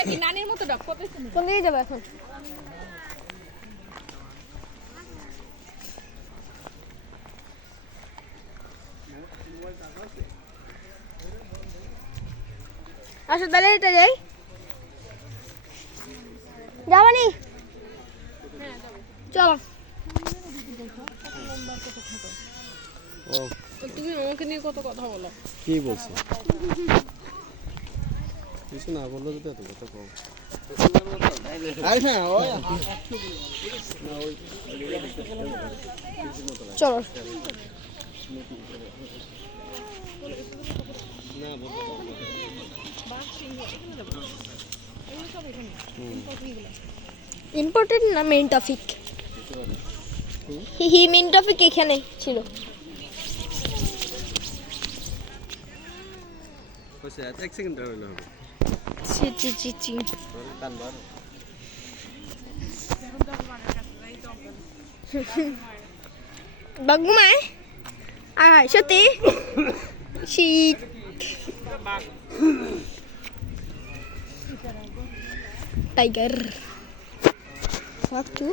নাকি নানির মতো ডাক কত কোন দিকে যাবো এখন? আসো তাহলে এটা যাই, যাবানি? চলো। তুমি আমাকে নিয়ে কত কথা বলো। কি বলছো? কিছু না বললো যদি এত কথা কম। চলো। ইম্পর্টেন্ট না মেইন টপিক? মেইন টপিক এখানে ছিল। এক সেকেন্ড হইলে হবে। জি। বাগুমায় আর সত্যি শীত। টাইগার waktu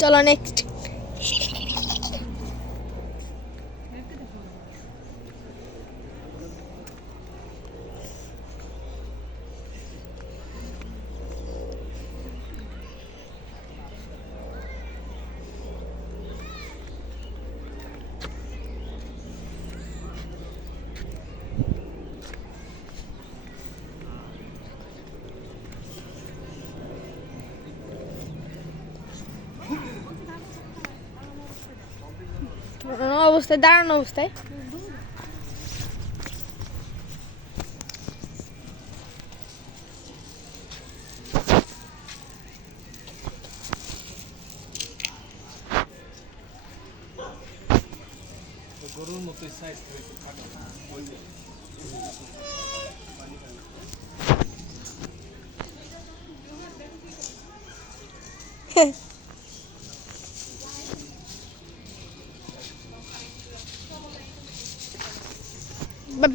চলো নেক্সট। অবস্থায় দাঁড়ানো অবস্থায় গরুর মতো সাইজ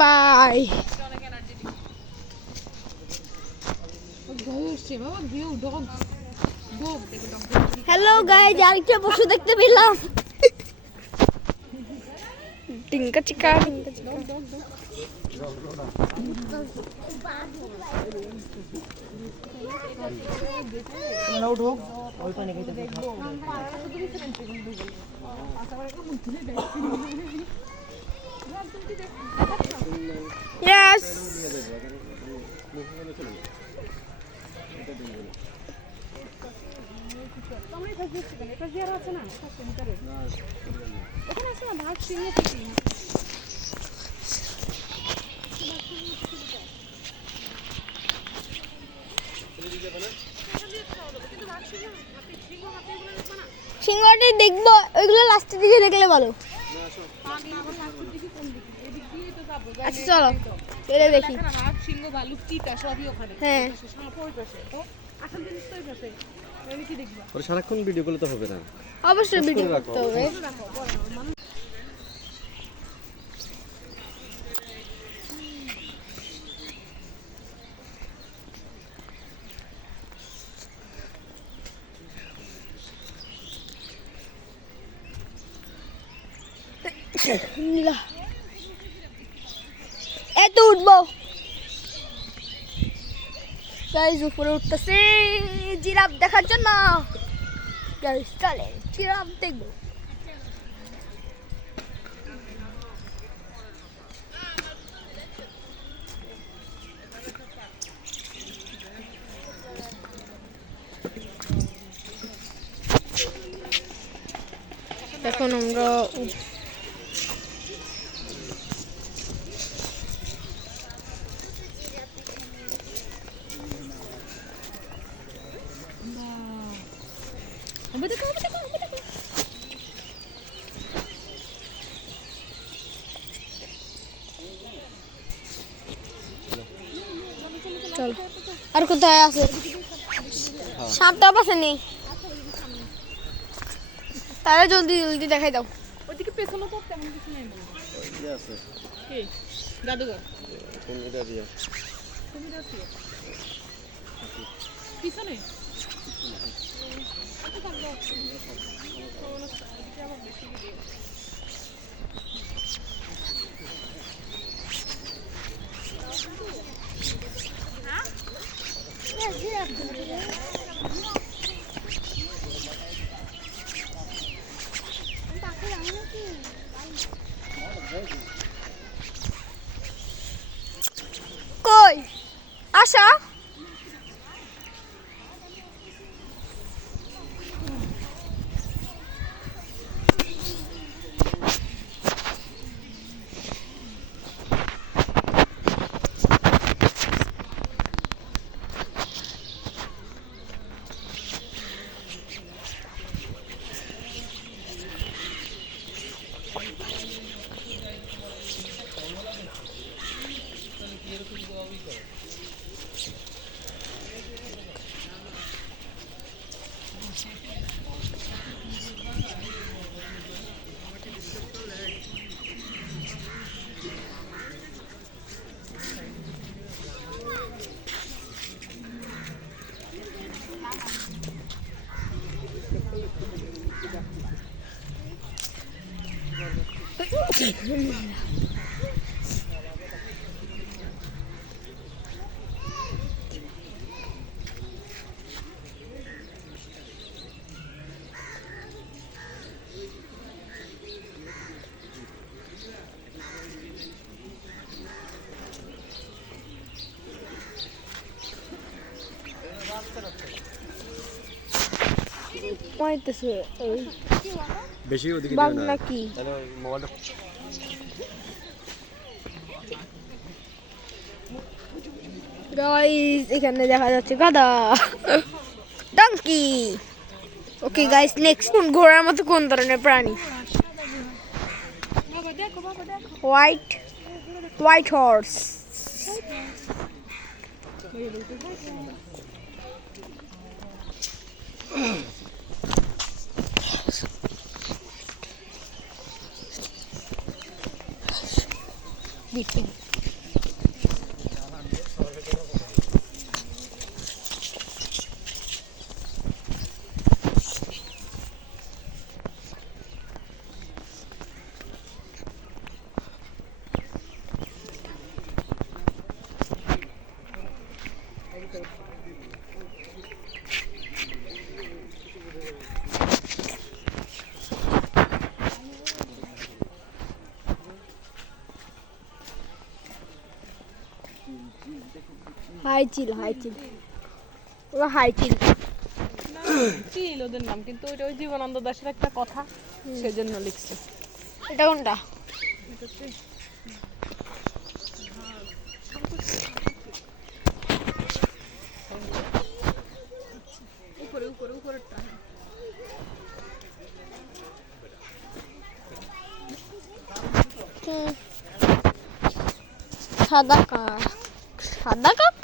বাই। হ্যালো গাইজ, আরেকটা পশু দেখতে পেলাম। টিঙ্কা চিকা উঠো ওই পানি খেতে ইয়েস। সিংহটি দেখবো, ওইগুলো লাস্টের দিকে দেখলে ভালো। আচ্ছা চলো এটা দেখি। সিংহ ভালুক চিতা সবই ওখানে। হ্যাঁ সারাক্ষণ ভিডিও করলে তো হবে না। অবশ্যই ভিডিও করতে হবে। এত উঠবো গাইজ, উপরে উঠতেছে জিরাফ দেখার জন্য। গাইজ চলে জিরাফ দেখবো। এখন আমরা হবে দেখো হবে দেখো হবে দেখো চলো আর কোথায় আছে সাপটা পাশে নেই তাহলে জলদি জলদি দেখাই দাও ওইদিকে পেছনে তো তেমন কিছু নেই মনে হয়। ইয়ে আছে কি জাদুঘর কোন এটা দিয়ে তুমি যাচ্ছি পিছনে আচ্ছা থাকবো এদিকে আবার বেশি ভিডিও কই আশা মাইতেছে ওই বেশি ওদিকে বাঘ দিও না নাকি তাহলে মোবাইলটা গাইস এখানে দেখা যাচ্ছে গাধা ডাঙ্কি ওকে গাইস নেক্সট ঘোড়ার মতো কোন ধরনের প্রাণী বাবা দেখো হোয়াইট হর্স বিপিং হাই চিল ওরা হাই চিল চিল ওদের নাম কিন্তু ওইটা ওই জীবনানন্দ দাশের একটা কথা সেজন্য লিখছে এটা কোনটা উপরে উপরে উপরেরটা সাদা কাক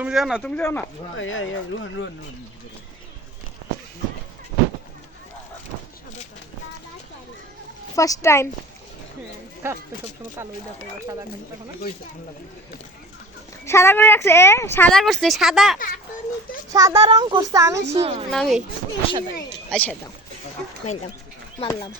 তুমি যাও না ফার্স্ট টাইম থাকতে সবসময় কালোই দেখো এবার সাদা খাইতে এখন সাদা করে রাখছে সাদা করছে সাদা রং করছে আমি নাকি আচ্ছা দাও মানলাম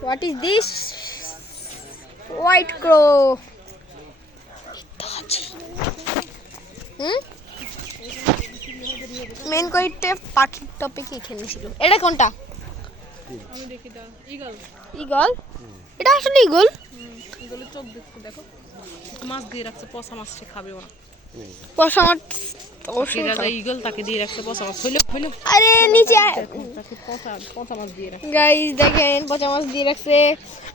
What is this? White crow. Main কয়েকটা পাখির টপিক এখানে ছিল এটা কোনটা আমি দেখি দাও ঈগল ঈগল এটা আসলে ঈগল ঈগলের চোখ দেখো মাছ দিয়ে রাখছে পচা মাছ সে খাবে ওরা পচা মাছ অবশ্যই রাজা খাও। ইগল তাকে দিয়ে রাখছে পচা মাছ হইলো হইলো আরে নিচে তাকে পচা মাছ দিয়ে রাখছে গাইস দেখেন পচা মাছ দিয়ে রাখছে।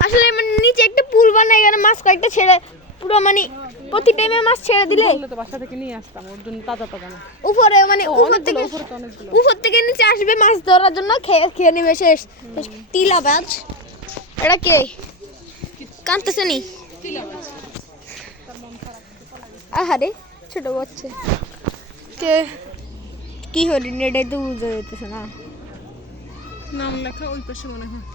আসলে মানে নিচে একটা পুল বানায়, এখানে মাছ কয়েকটা ছেড়ে পুরো মানে প্রতি টাইমে মাছ ছেড়ে দিলে বললে তো বাসা থেকে নিয়ে আসতাম ওর জন্য তাজা তাজা মাছ উপরে মানে উপর অনেকগুলো থেকে উপরে তো অনেকগুলো উপর থেকে নিচে আসবে মাছ ধরার জন্য, খেয়ে খেয়ে নেবে শেষ। টিলা মাছ, এটা কে কাঁদতেছে নি? তিলা মাছ আহারে ছোট বাচ্চা কে কি হরিণ, এটাই তো বুঝা যেতেছে না। নাম লেখা ওই পাশে মনে হয়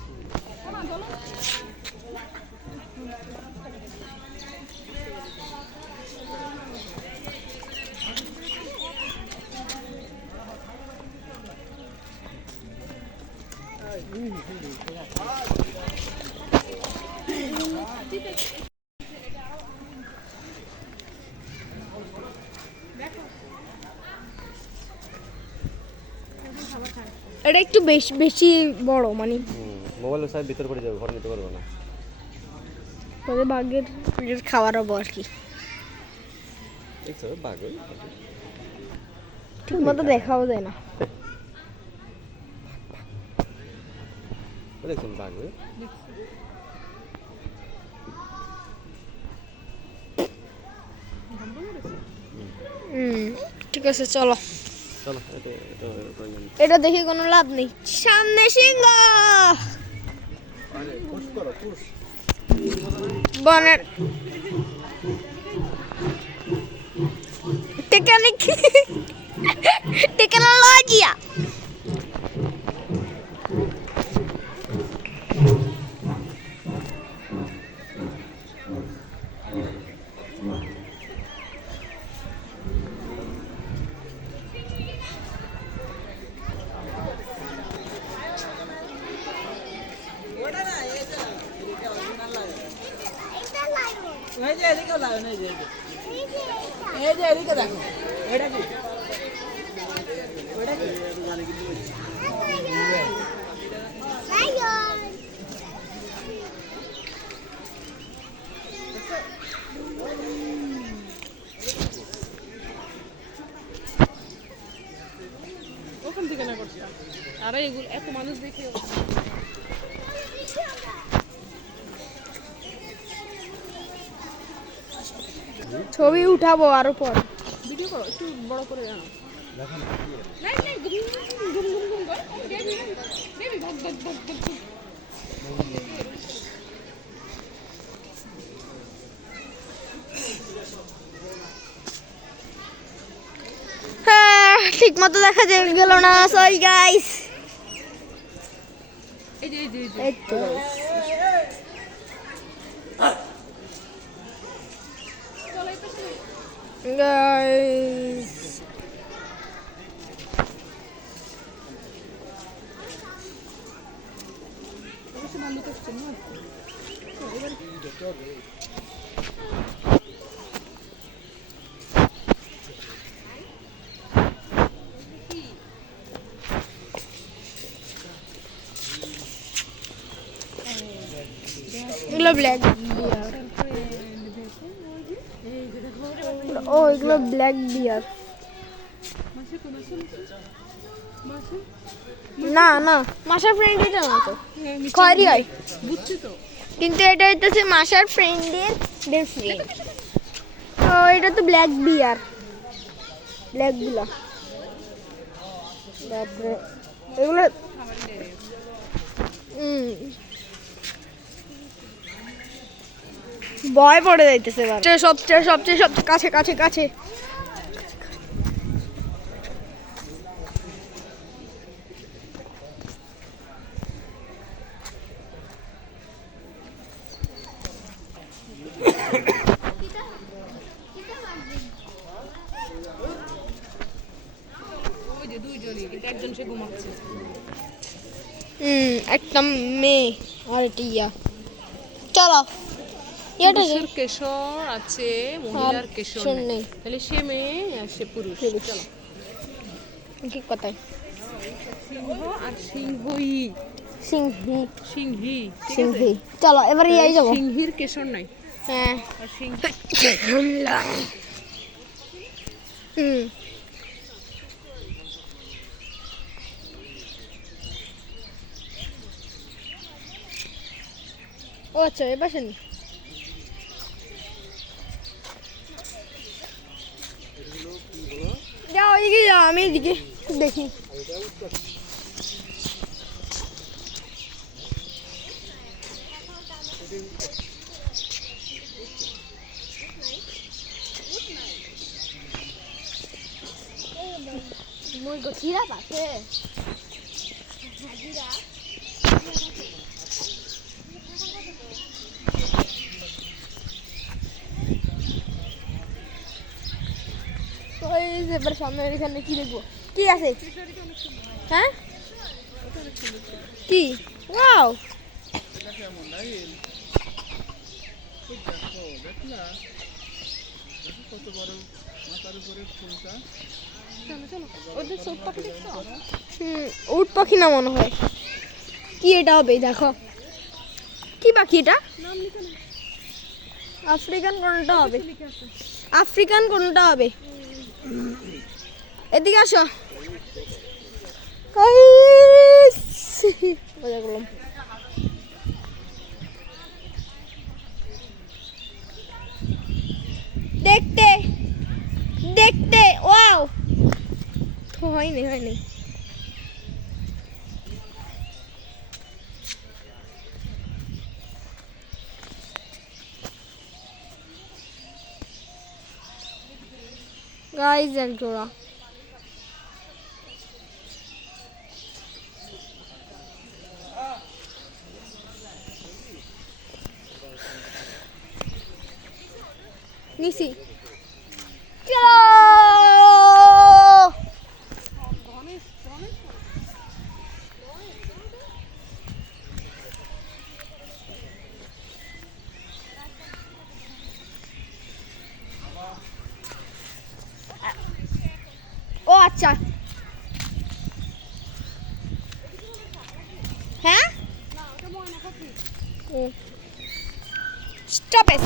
এটা একটু বেশি বেশি বড় মানে মোবাইলের সাইড ভিতর পড়ে যাবে, ঘর নিতে পারবে না। ওদের বাঘের খাওয়ার হবো আর কি, দেখছো বাঘ ওই ঠিক মতো দেখাও যায় না। দেখছেন বাঘ ওই ঠিক আছে চলো, চলো এটা প্রয়োজন। এটা দেখে কোনো লাভ নেই। সামনে সিংহ, বনের টেকনোলজিয়া। ওখান থেকে না করতাম আরে এগুলো এত মানুষ দেখে ছবি উঠাবো আরো পর। ভিডিও করো একটু বড় করে জানো নাই নাই ঘুম ঘুম ঘুম ঘুম কর বেবি বেবি ভাগ ভাগ ভাগ ভাগ ঠিক মতো দেখা গেল না, সরি গাইস। এই যে এই তো গাইস ভালো করছেন না এগুলো ব্ল্যাক বিয়ার, ও এগুলো ব্ল্যাক বিয়ার। না না মাসার ফ্রেন্ড এটা না তো, খয়রি হয় বুঝছি তো কিন্তু এটা হইতেছে মাসার ফ্রেন্ডের ফ্রেন্ড। তো এটা তো ব্ল্যাক বিয়ার, ব্ল্যাক গুলা তারপরে এগুলো ভয় পড়ে যাইতেছে এবার। সবচেয়ে সবচেয়ে সবচেয়ে কাছে কাছে কাছে ওই যে দুইজনই কিন্তু একজন সে ঘুমাচ্ছে একটা মেয়ে আর একটা ইয়া। চলো এটা পুরুষের কেশর আছে মহিলার কেশর কেশর নেই নেই। তাহলে সে মেয়ে আর সে পুরুষ চলো ঠিক কথাই। সিংহ আর সিংহই সিংহি সিংহি ঠিক আছে সিংহি চলো এবার ইয়াই যাবো। সিংহির কেশর নাই হ্যাঁ আর সিংহ হুম ও আচ্ছা এ পাশে নি যাও এদিকে যাও আমি এদিকে দেখি মই গছিরা পাশে এবার সামনে এখানে কি দেখবো কি আছে হ্যাঁ কি ওয়াও উট পাখি না মনে হয় কি এটা হবে দেখো কি পাখি এটা আফ্রিকান কোনটা হবে আফ্রিকান কোনটা হবে এদিকে আসো মজা করলাম দেখতে দেখতে ওয়াও তো হয়নি হয়নি গাইস এক জোড়া নিছি ও আচ্ছা হ্যাঁ স্টপ ইট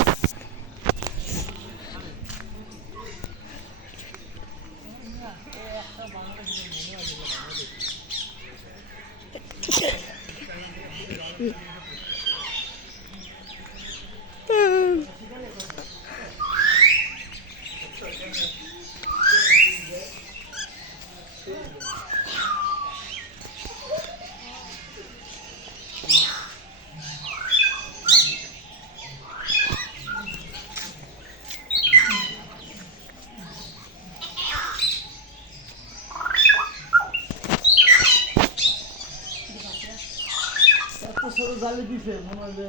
জালি দিছে মনে হয় যে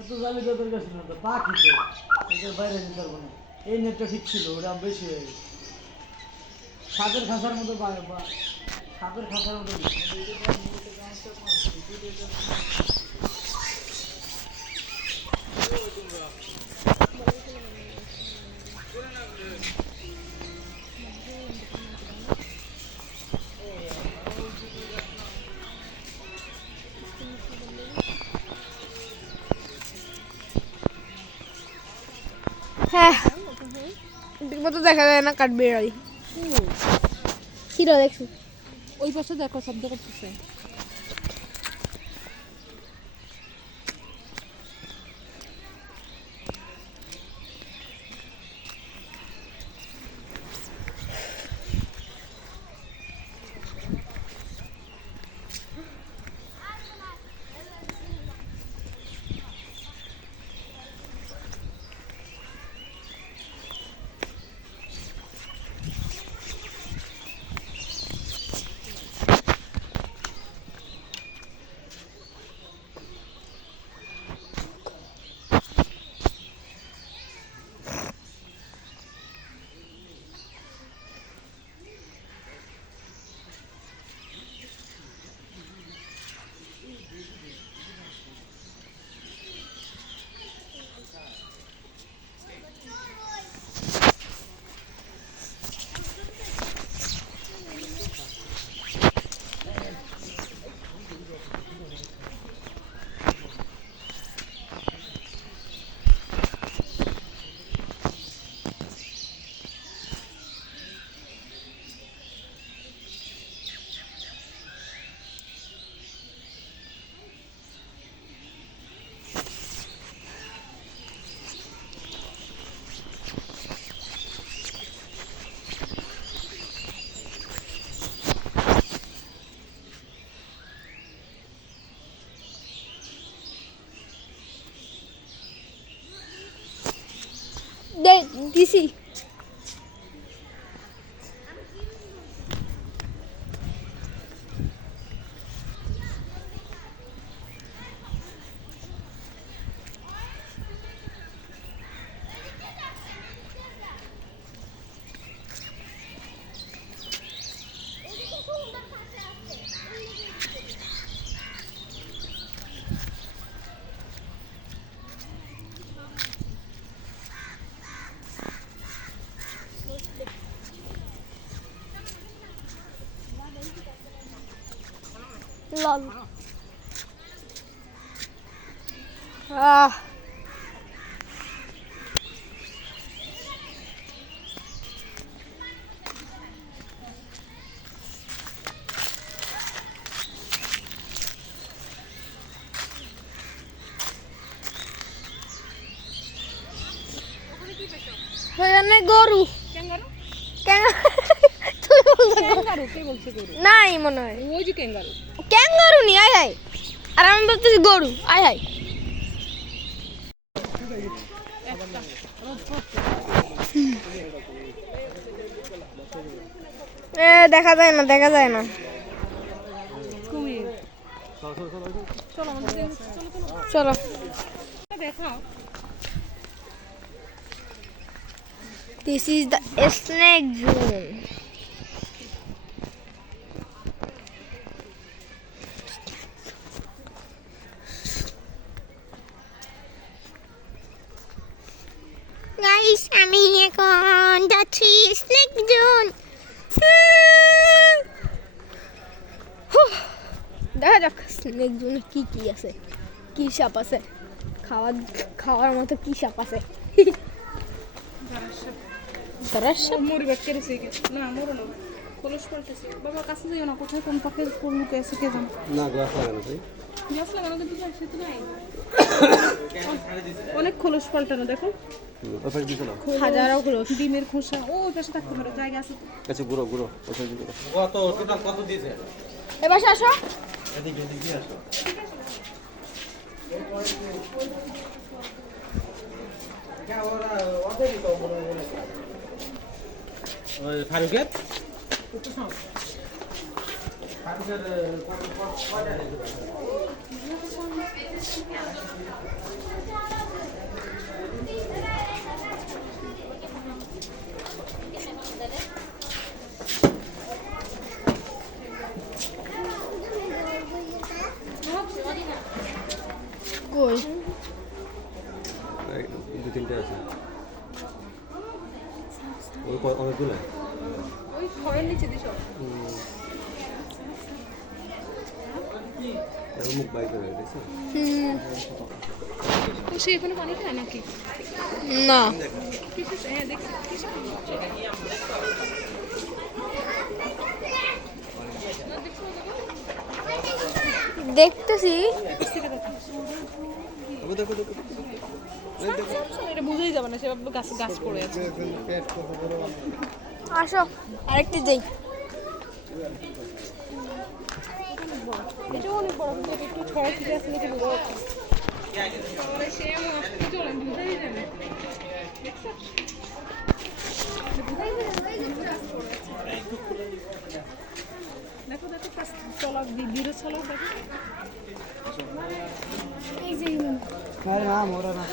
এত জালি তোদের কাছে না তো পাখি তো এটার বাইরে যেতে পারবো না এই নেটটা ঠিক ছিল ওটা বেশি হয়ে গেছে সাপের খাঁচার মতো সাপের খাঁচার মতো হ্যাঁ ঠিক মতো দেখা যায় না কাঠবিড়ালি ছিল দেখছি ওই পাশে দেখো শব্দ করতেছে দিছি লল গরু ক্যাঙ্গারু ক্যাঙ্গারু কে বলছে গরু নাই মনে হয় ওই যে ক্যাঙ্গারু ক্যাঙ্গারু নি আয় আয় আর আমি বলতেছি গরু আয় আয় দেখা যায় না দেখা যায় না কুমির চলো আমাদের চলো দেখাও This is the snake zone. Guys, আমি এখন যাচ্ছি snake zone. দেখা যাক snake zone কি কি আছে, কি সাপ আছে, খাওয়ার মতো কি সাপ আছে। মরিবার কেড়েছে না মরো না কলস পাল্টেছে বাবা কাছে যাইও না কোথায় কোন পাখি কোন লুকে আছে কে জানে না গ্লাস লাগানো তাই গ্যাস লাগানো কিন্তু সে তো নাই অনেক খোলস পাল্টানো দেখো ওই পাশে দিছো না হাজারো খোলস ডিমের খোসা ও ওই পাশে থাকতে পারে জায়গা আছে তো আচ্ছা গুঁড়ো গুঁড়ো ওই পাশে গুঁড়ো কত দিয়েছে? এবার আসো এদিকে আসো। ফারুকের কই দু তিনটে আছে ওই অনেকগুলো ওই ঘরের নিচে দিছ মুখ বাই করে দেখছো তো সে এখানে পানি খায় নাকি না কিসে হ্যাঁ দেখছি কিসে দেখতেছি দেখো দেখো এটা বুঝেই যাবে না সে গাছ গাছ পড়ে আছে আসো আরেকটি দেই এটা অনেক বড় কিন্তু একটু ছড়া ছিটে আছে নাকি বড় আছে তাহলে সে চলে বুঝেই যাবে দেখছো দেখো দেখো চলা বিরো চলা দেখো এই যে না মোরা না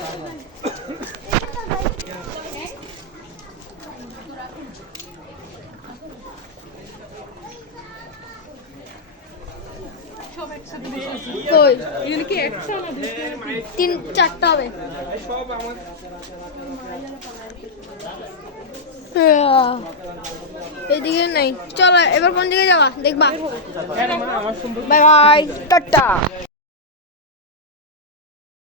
সব একসাথে বসে আছে কই এগুলো কি একটা না দুটো তিন চারটা হবে এইদিকে নেই চলো এবার কোন দিকে যাবা দেখবা বাই বাই টাটা